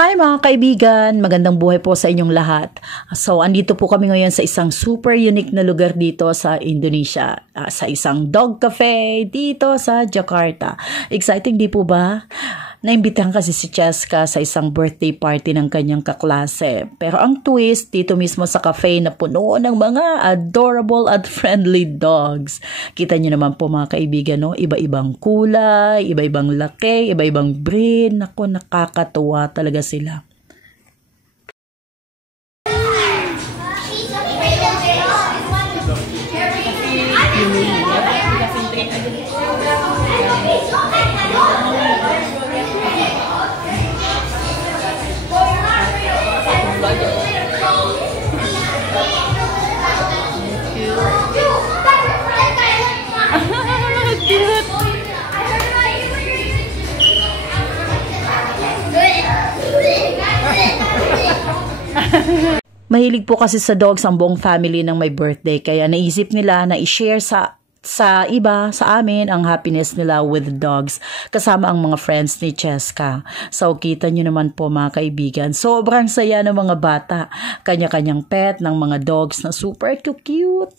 Hi mga kaibigan, magandang buhay po sa inyong lahat. So, andito po kami ngayon sa isang super unique na lugar dito sa Indonesia. Sa isang dog cafe dito sa Jakarta. Exciting di po ba? Naimbitahan kasi si Cheska sa isang birthday party ng kanyang kaklase. Pero ang twist, dito mismo sa cafe na puno ng mga adorable at friendly dogs. Kita nyo naman po mga kaibigan, no? Iba-ibang kulay, iba-ibang laki, iba-ibang breed. Naku, nakakatuwa talaga sila. Mahilig po kasi sa dogs ang buong family ng may birthday, kaya naisip nila na i-share sa iba, sa amin, ang happiness nila with dogs, kasama ang mga friends ni Cheska. So, kita nyo naman po mga kaibigan, sobrang saya ng mga bata. Kanya-kanyang pet ng mga dogs na super cute.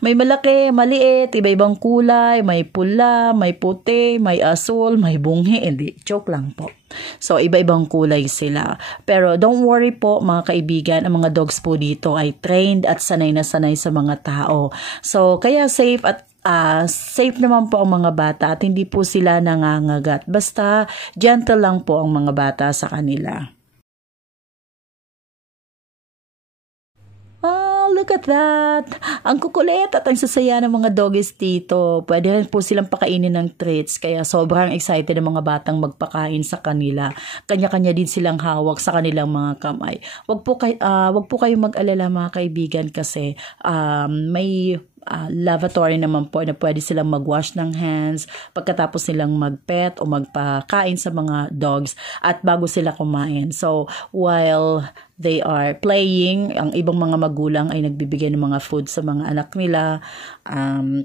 May malaki, maliit, iba-ibang kulay, may pula, may puti, may asul, may bunghi. Hindi, joke lang po. So, iba-ibang kulay sila. Pero don't worry po mga kaibigan, ang mga dogs po dito ay trained at sanay na sanay sa mga tao. So, kaya safe naman po ang mga bata at hindi po sila nangangagat. Basta gentle lang po ang mga bata sa kanila. Look at that! Ang kukulit at ang sasaya ng mga doggies dito. Pwede rin po silang pakainin ng treats, kaya sobrang excited ng mga batang magpakain sa kanila. Kanya-kanya din silang hawak sa kanilang mga kamay. Wag po kayong mag-alala mga kaibigan kasi may lavatory naman po na pwede silang mag-wash ng hands pagkatapos silang mag-pet o magpakain sa mga dogs at bago sila kumain. So, while they are playing, ang ibang mga magulang ay nagbibigay ng mga food sa mga anak nila.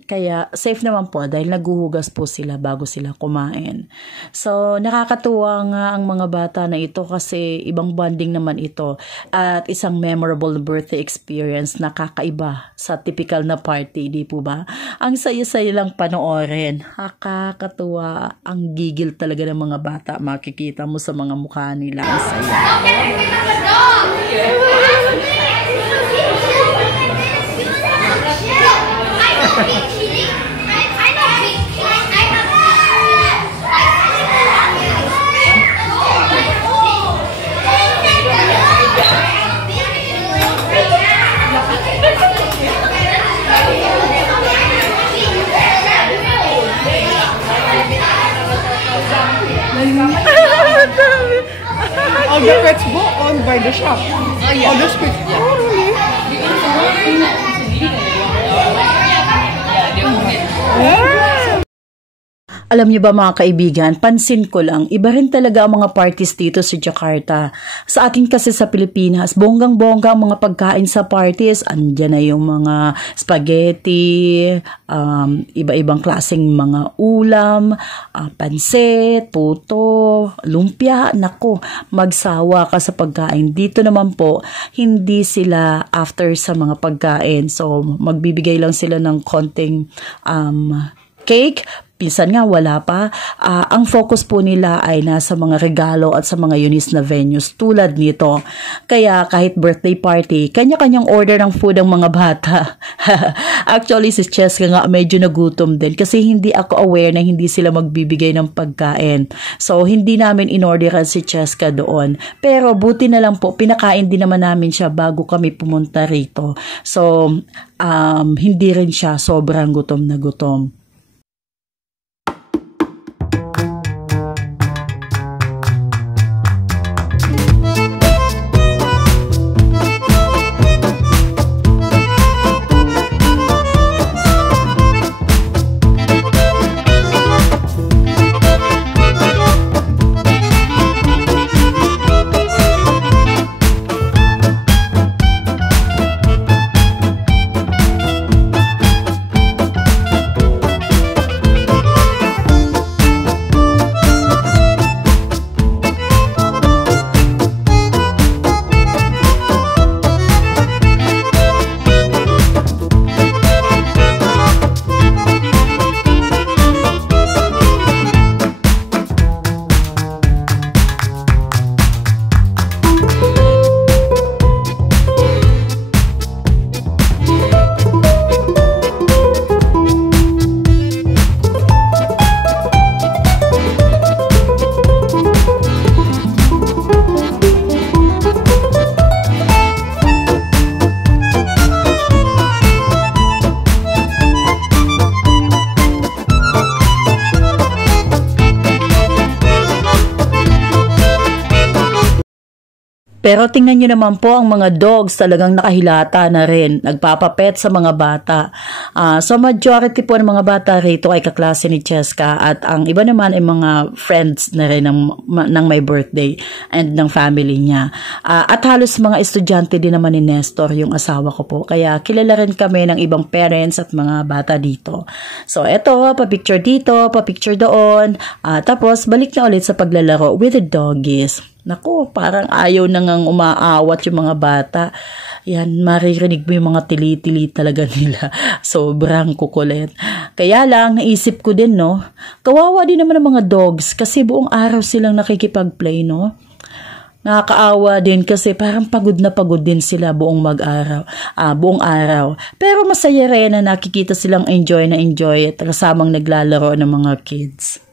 Kaya safe naman po dahil naguhugas po sila bago sila kumain. So, nakakatuwa nga ang mga bata na ito kasi ibang bonding naman ito at isang memorable birthday experience na kakaiba sa typical na party, di po ba? Ang saya-saya lang panoorin. Nakakatuwa. Ang gigil talaga ng mga bata. Makikita mo sa mga mukha nila. Ang saya. All the pets go on by the shop. Oh, yeah. All the pets. Yeah. Oh, really? Yeah. Alam niyo ba mga kaibigan, pansin ko lang, iba rin talaga ang mga parties dito sa Jakarta. Sa atin kasi sa Pilipinas, bonggang-bongga ang mga pagkain sa parties. Andiyan na yung mga spaghetti, iba-ibang klaseng mga ulam, pansit, puto, lumpia. Naku, magsawa ka sa pagkain. Dito naman po, hindi sila after sa mga pagkain. So, magbibigay lang sila ng konting cake. Pinsan nga wala pa. Ang focus po nila ay nasa mga regalo at sa mga unique na venues tulad nito. Kaya kahit birthday party, kanya-kanyang order ng food ang mga bata. Actually, si Cheska nga medyo nagutom din kasi hindi ako aware na hindi sila magbibigay ng pagkain. So, hindi namin in-orderan si Cheska doon. Pero buti na lang po, pinakain din naman namin siya bago kami pumunta rito. So, hindi rin siya sobrang gutom na gutom. Pero tingnan nyo naman po, ang mga dogs talagang nakahilata na rin. Nagpapapet sa mga bata. So majority po ng mga bata rito ay kaklase ni Cheska at ang iba naman ay mga friends na rin ng may birthday and ng family niya. At halos mga estudyante din naman ni Nestor, yung asawa ko po. Kaya kilala rin kami ng ibang parents at mga bata dito. So eto, pa-picture dito, pa-picture doon. Tapos balik na ulit sa paglalaro with the doggies. Naku, parang ayaw na ngang umaawat yung mga bata. Yan, maririnig mo yung mga tili-tili talaga nila. Sobrang kukulit. Kaya lang, naisip ko din, no? Kawawa din naman ang mga dogs kasi buong araw silang nakikipag-play, no? Nakakaawa din kasi parang pagod din sila buong araw. Pero masaya rin na nakikita silang enjoy at kasamang naglalaro ng mga kids.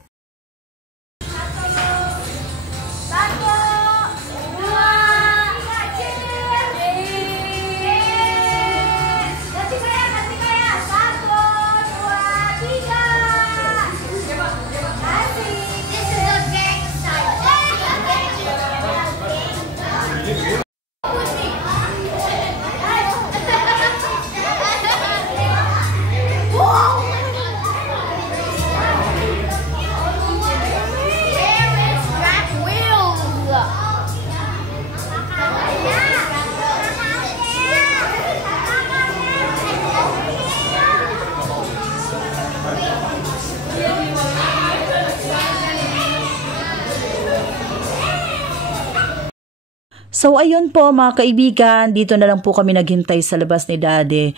So ayun po mga kaibigan, dito na lang po kami naghintay sa labas ni Daddy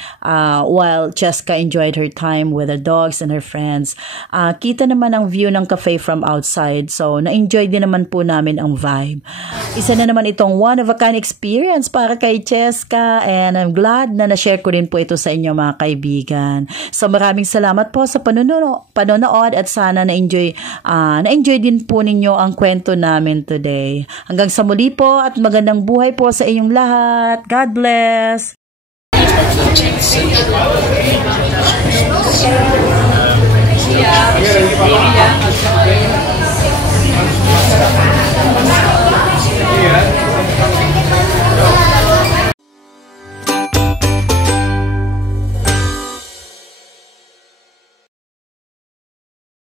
while Cheska enjoyed her time with the dogs and her friends. Kita naman ang view ng cafe from outside, so na-enjoy din naman po namin ang vibe. Isa na naman itong one-of-a-kind experience para kay Cheska and I'm glad na na-share ko din po ito sa inyo mga kaibigan. So maraming salamat po sa panonood at sana na-enjoy din po ninyo ang kwento namin today. Hanggang sa muli po at magandang buhay po sa inyong lahat. God bless! Yeah.